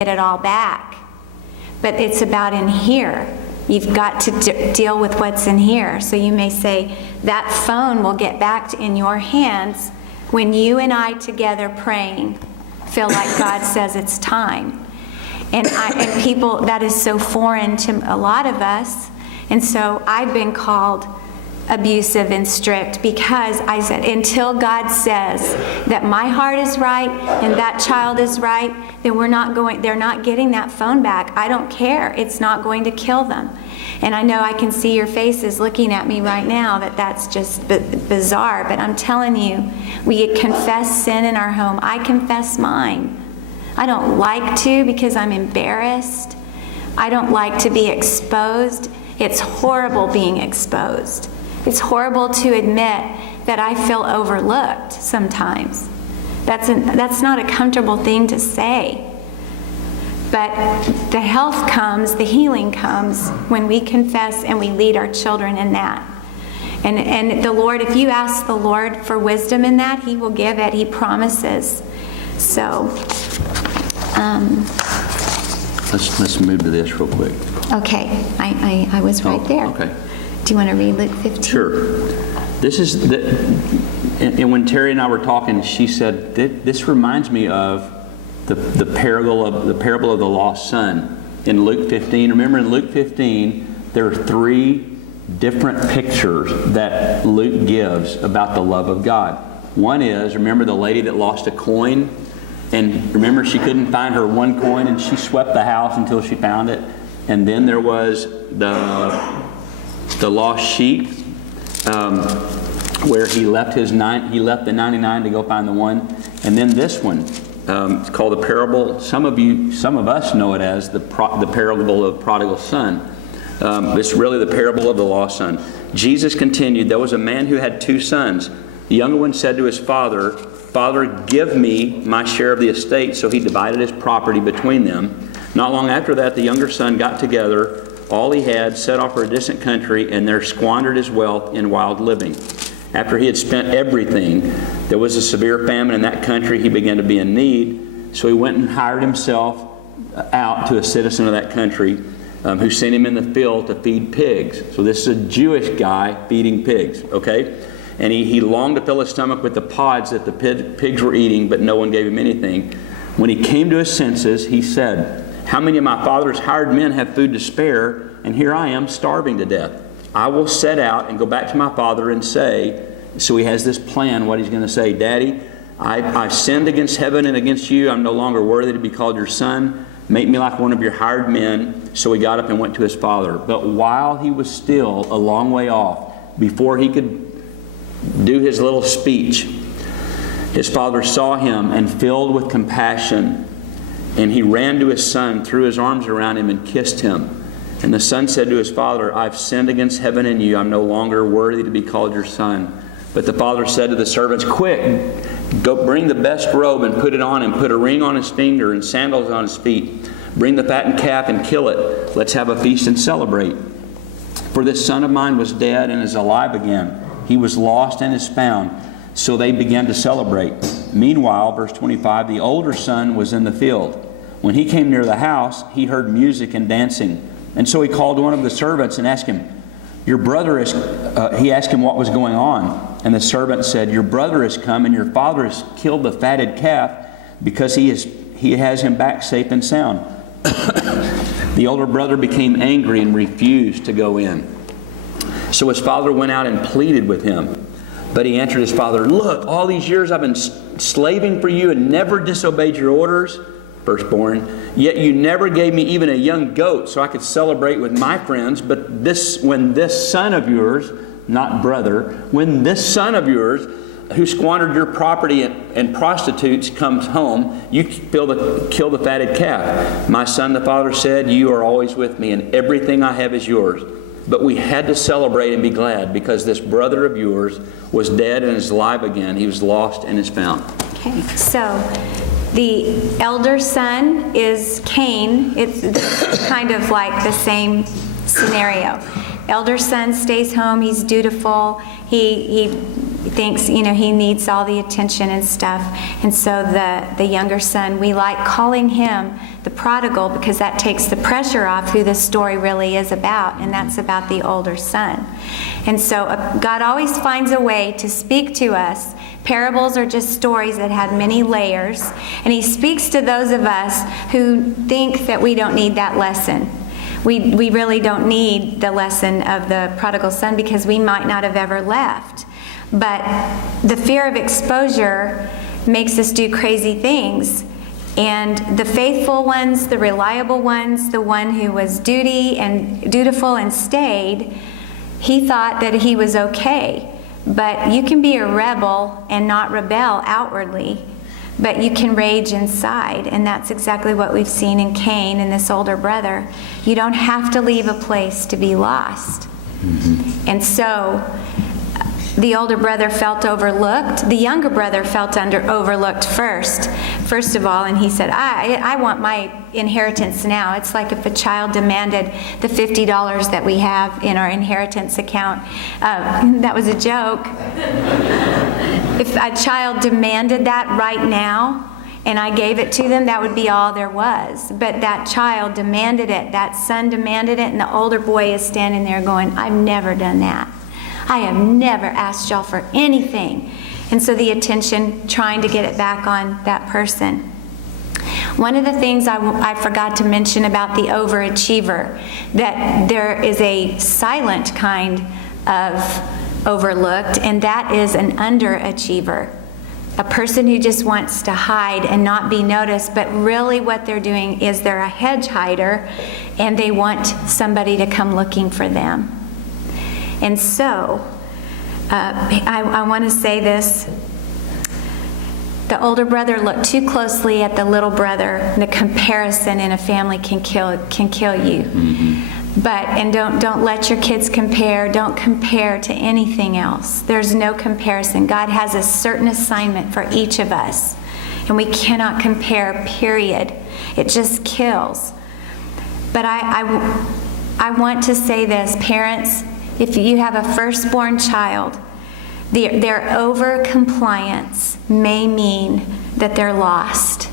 get it all back. But it's about in here. You've got to deal with what's in here. So you may say, that phone will get back in your hands when you and I together praying feel like God says it's time. And people, that is so foreign to a lot of us. And so I've been called abusive and strict because I said, until God says that my heart is right and that child is right, then they're not getting that phone back. I don't care. It's not going to kill them. And I know I can see your faces looking at me right now that that's just bizarre, but I'm telling you, we confess sin in our home. I confess mine. I don't like to because I'm embarrassed. I don't like to be exposed. It's horrible being exposed. It's horrible to admit that I feel overlooked sometimes. That's not a comfortable thing to say. But the health comes, the healing comes when we confess and we lead our children in that. And the Lord, if you ask the Lord for wisdom in that, He will give it. He promises. So, let's move to this real quick. Okay, I was right there. Okay. Do you want to read Luke 15? Sure. This is and when Terry and I were talking, she said this reminds me of the parable of the lost son in Luke 15. Remember, in Luke 15, there are 3 different pictures that Luke gives about the love of God. One is, remember the lady that lost a coin, and remember she couldn't find her one coin, and she swept the house until she found it. And then there was the lost sheep, where he left the 99 to go find the one. And then this one, it's called the parable. Some of us know it as the parable of prodigal son. It's really the parable of the lost son. Jesus continued, there was a man who had 2 sons. The younger one said to his father, "Father, give me my share of the estate." So he divided his property between them. Not long after that, the younger son got together all he had, set off for a distant country, and there squandered his wealth in wild living. After he had spent everything, there was a severe famine in that country. He began to be in need, so he went and hired himself out to a citizen of that country, who sent him in the field to feed pigs. So this is a Jewish guy feeding pigs, okay? And he longed to fill his stomach with the pods that the pigs were eating, but no one gave him anything. When he came to his senses, he said, "How many of my father's hired men have food to spare, and here I am starving to death? I will set out and go back to my father and say," so he has this plan, what he's going to say, "Daddy, I've sinned against heaven and against you. I'm no longer worthy to be called your son. Make me like one of your hired men." So he got up and went to his father. But while he was still a long way off, before he could do his little speech, his father saw him and filled with compassion, and he ran to his son, threw his arms around him, and kissed him. And the son said to his father, "I've sinned against heaven and you. I'm no longer worthy to be called your son." But the father said to the servants, "Quick, go bring the best robe and put it on him. Put a ring on his finger and sandals on his feet. Bring the fattened calf and kill it. Let's have a feast and celebrate. For this son of mine was dead and is alive again. He was lost and is found." So they began to celebrate. Meanwhile, verse 25, the older son was in the field. When he came near the house, he heard music and dancing. And so he called one of the servants and asked him, "Your brother is..." He asked him what was going on. And the servant said, "Your brother has come, and your father has killed the fatted calf because he has him back safe and sound." The older brother became angry and refused to go in. So his father went out and pleaded with him. But he answered his father, "Look, all these years I've been slaving for you and never disobeyed your orders, firstborn. Yet you never gave me even a young goat so I could celebrate with my friends. But when this son of yours," not brother, "when this son of yours who squandered your property and prostitutes comes home, you kill the fatted calf." "My son," the father said, "you are always with me, and everything I have is yours. But we had to celebrate and be glad because this brother of yours was dead and is alive again. He was lost and is found." Okay, so the elder son is Cain. It's kind of like the same scenario. Elder son stays home. He's dutiful. He thinks, he needs all the attention and stuff. And so the younger son, we like calling him the prodigal, because that takes the pressure off who this story really is about, and that's about the older son. And so God always finds a way to speak to us. Parables are just stories that have many layers, and he speaks to those of us who think that we don't need that lesson. We really don't need the lesson of the prodigal son because we might not have ever left. But the fear of exposure makes us do crazy things. And the faithful ones, the reliable ones, the one who was dutiful and stayed, he thought that he was okay. But you can be a rebel and not rebel outwardly, but you can rage inside. And that's exactly what we've seen in Cain and this older brother. You don't have to leave a place to be lost. Mm-hmm. And so the older brother felt overlooked. The younger brother felt overlooked first of all, and he said, I want my inheritance now. It's like if a child demanded the $50 that we have in our inheritance account. That was a joke. If a child demanded that right now, and I gave it to them, that would be all there was. But that child demanded it. That son demanded it, and the older boy is standing there going, I've never done that. I have never asked y'all for anything. And so the attention, trying to get it back on that person. One of the things I forgot to mention about the overachiever, that there is a silent kind of overlooked, and that is an underachiever. A person who just wants to hide and not be noticed, but really what they're doing is they're a hedge hider, and they want somebody to come looking for them. And so, I want to say this. The older brother looked too closely at the little brother. The comparison in a family can kill you. Mm-hmm. And don't let your kids compare. Don't compare to anything else. There's no comparison. God has a certain assignment for each of us, and we cannot compare, period. It just kills. But I want to say this, parents. If you have a firstborn child, their over-compliance may mean that they're lost.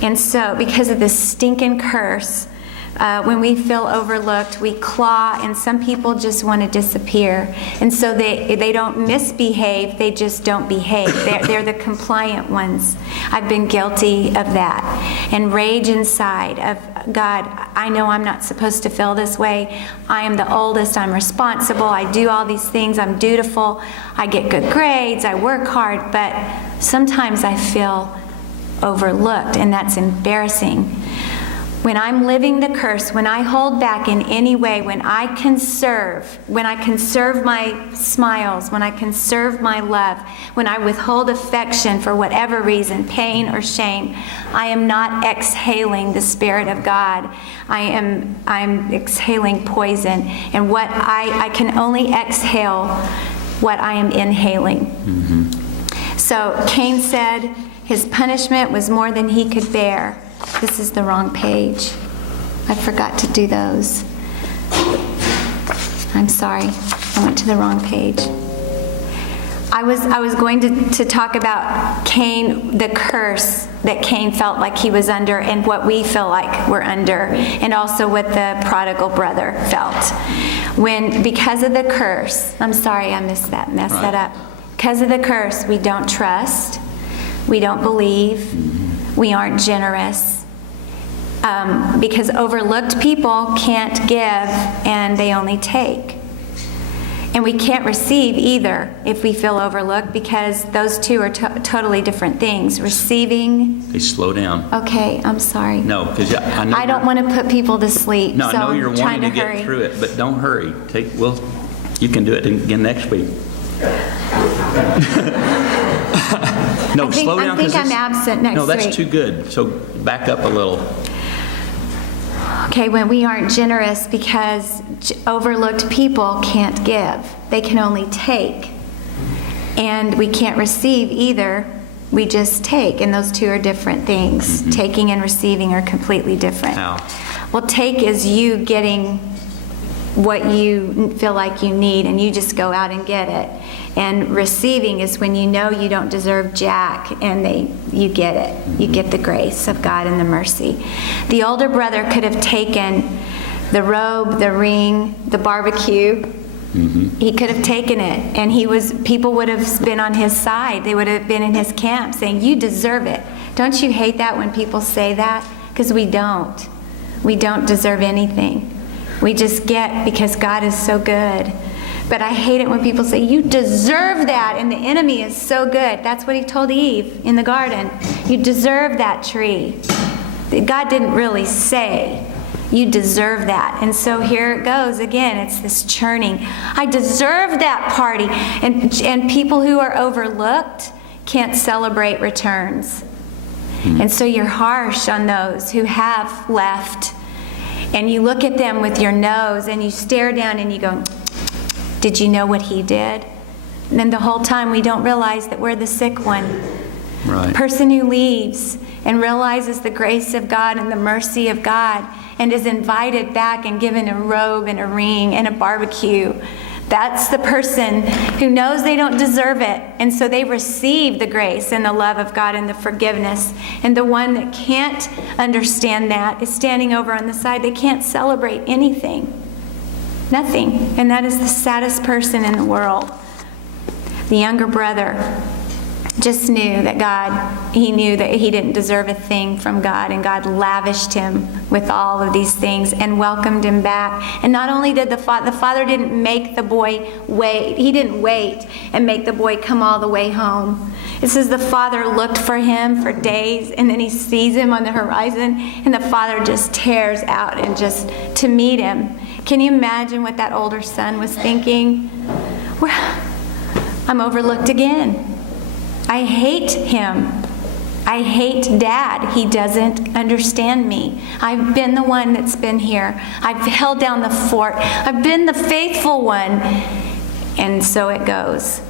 And so, because of this stinking curse, when we feel overlooked, we claw, and some people just want to disappear. And so they don't misbehave, they just don't behave. They're the compliant ones. I've been guilty of that. And rage inside of, God, I know I'm not supposed to feel this way. I am the oldest, I'm responsible, I do all these things, I'm dutiful, I get good grades, I work hard, but sometimes I feel overlooked, and that's embarrassing. When I'm living the curse, when I hold back in any way, when I conserve my smiles, when I conserve my love, when I withhold affection for whatever reason, pain or shame, I am not exhaling the Spirit of God. I'm exhaling poison. And what I can only exhale what I am inhaling. Mm-hmm. So Cain said his punishment was more than he could bear. This is the wrong page. I forgot to do those. I'm sorry. I went to the wrong page. I was going to talk about Cain, the curse that Cain felt like he was under, and what we feel like we're under, and also what the prodigal brother felt. Because of the curse, I'm sorry I messed that up. Because of the curse, we don't trust, we don't believe, we aren't generous. Because overlooked people can't give, and they only take. And we can't receive either if we feel overlooked, because those two are totally different things. Receiving. They slow down. Okay, I'm sorry. No, because I don't want to put people to sleep. No, so I know you're wanting to hurry. get through it, but don't hurry. You can do it again next week. No, slow down. I think I'm absent next week. No, that's too good. So back up a little. Okay, when we aren't generous, because overlooked people can't give. They can only take. And we can't receive either. We just take. And those two are different things. Mm-hmm. Taking and receiving are completely different. How? Well, take is you getting what you feel like you need, and you just go out and get it. And receiving is when you know you don't deserve jack, and you get it. You get the grace of God and the mercy. The older brother could have taken the robe, the ring, the barbecue. He could have taken it, and people would have been on his side. They would have been in his camp saying, you deserve it. Don't you hate that when people say that? Because we don't. We don't deserve anything. We just get because God is so good. But I hate it when people say, you deserve that, and the enemy is so good. That's what he told Eve in the garden. You deserve that tree. God didn't really say, you deserve that. And so here it goes again. It's this churning. I deserve that party. And people who are overlooked can't celebrate returns. And so you're harsh on those who have left. And you look at them with your nose and you stare down and you go, did you know what he did? And then the whole time we don't realize that we're the sick one. Right. Person who leaves and realizes the grace of God and the mercy of God and is invited back and given a robe and a ring and a barbecue. That's the person who knows they don't deserve it, and so they receive the grace and the love of God and the forgiveness. And the one that can't understand that is standing over on the side. They can't celebrate anything. Nothing. And that is the saddest person in the world. The younger brother just knew that he knew that he didn't deserve a thing from God, and God lavished him with all of these things and welcomed him back. And not only did the father didn't make the boy wait, he didn't wait and make the boy come all the way home. It says the father looked for him for days, and then he sees him on the horizon, and the father just tears out and just to meet him. Can you imagine what that older son was thinking? Well, I'm overlooked again. I hate him. I hate Dad. He doesn't understand me. I've been the one that's been here. I've held down the fort. I've been the faithful one. And so it goes.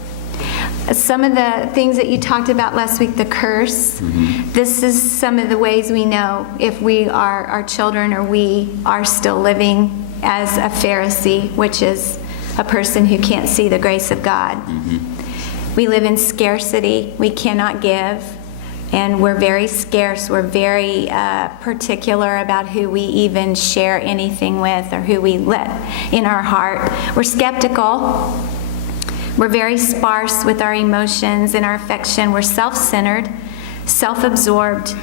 Some of the things that you talked about last week, the curse, this is some of the ways we know if we are our children or we are still living as a Pharisee, which is a person who can't see the grace of God. We live in scarcity. We cannot give. And we're very scarce. We're very particular about who we even share anything with or who we let in our heart. We're skeptical. We're very sparse with our emotions and our affection. We're self-centered, self-absorbed.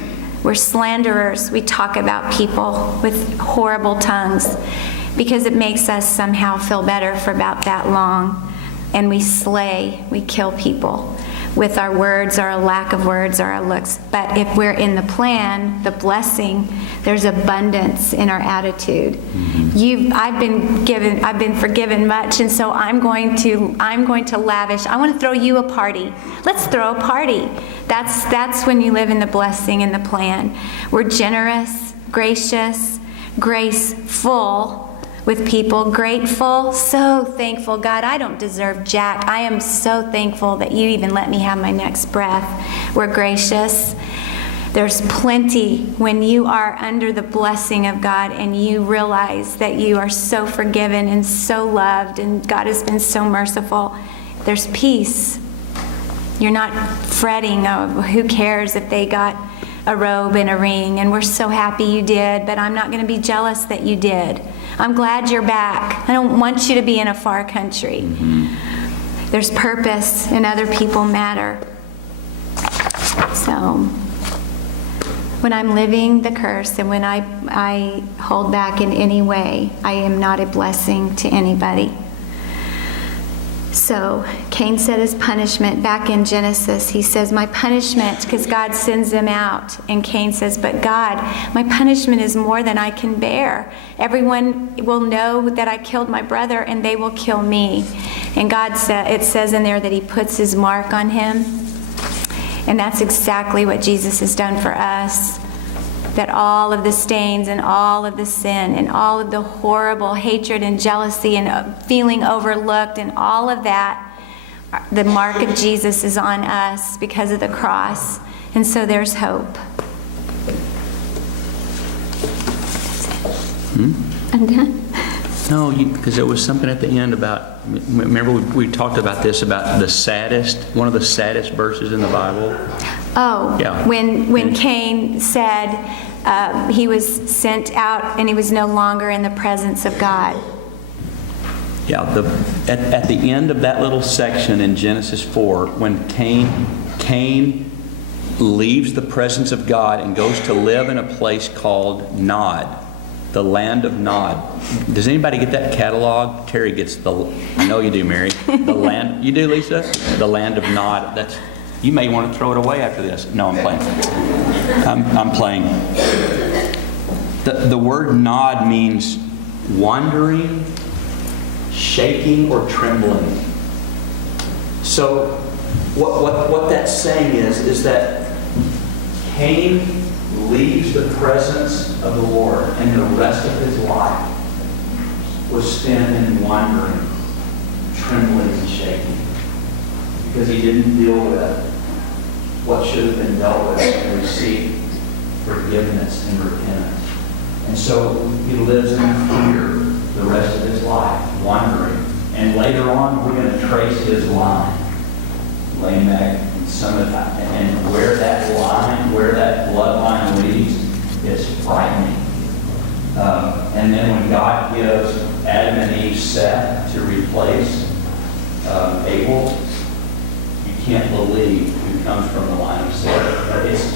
We're slanderers. We talk about people with horrible tongues because it makes us somehow feel better for about that long. And we slay, we kill people with our words, or a lack of words, or our looks. But if we're in the plan, the blessing, there's abundance in our attitude. I've been forgiven much, and so I'm going to lavish. I want to throw you a party. Let's throw a party. That's when you live in the blessing and the plan. We're generous, gracious, graceful with people, grateful, so thankful. God, I don't deserve jack. I am so thankful that you even let me have my next breath. We're gracious. There's plenty when you are under the blessing of God and you realize that you are so forgiven and so loved and God has been so merciful. There's peace. You're not fretting, oh, who cares if they got a robe and a ring, and we're so happy you did, but I'm not going to be jealous that you did. I'm glad you're back. I don't want you to be in a far country. There's purpose and other people matter. So when I'm living the curse and when I hold back in any way, I am not a blessing to anybody. So Cain said his punishment back in Genesis. He says, my punishment, because God sends them out. And Cain says, but God, my punishment is more than I can bear. Everyone will know that I killed my brother and they will kill me. And God said, it says in there that he puts his mark on him. And that's exactly what Jesus has done for us. That all of the stains and all of the sin and all of the horrible hatred and jealousy and feeling overlooked and all of that, the mark of Jesus is on us because of the cross. And so there's hope. I'm done. No, because there was something at the end about, remember we talked about this, about the saddest, one of the saddest verses in the Bible? Oh, Yeah. when Cain said he was sent out and he was no longer in the presence of God. Yeah, at the end of that little section in Genesis 4, when Cain leaves the presence of God and goes to live in a place called Nod, the land of Nod. Does anybody get that catalog? Terry gets I know you do, Mary. The land, you do, Lisa? The land of Nod. You may want to throw it away after this. No, I'm playing. I'm playing. The word Nod means wandering, shaking, or trembling. So what that's saying is that Cain leaves the presence of the Lord, and the rest of his life was spent in wandering, trembling, and shaking, because he didn't deal with what should have been dealt with and receive forgiveness and repentance. And so he lives in fear the rest of his life, wandering. And later on, we're going to trace his line, Lamech and some of that. And where that line, where that bloodline leads, is frightening. And then when God gives Adam and Eve Seth to replace Abel, you can't believe who comes from the line of Seth. But it's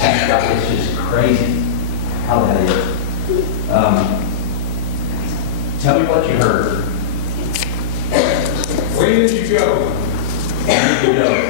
just crazy how that is. Tell me what you heard. Where did you go? Where did you go?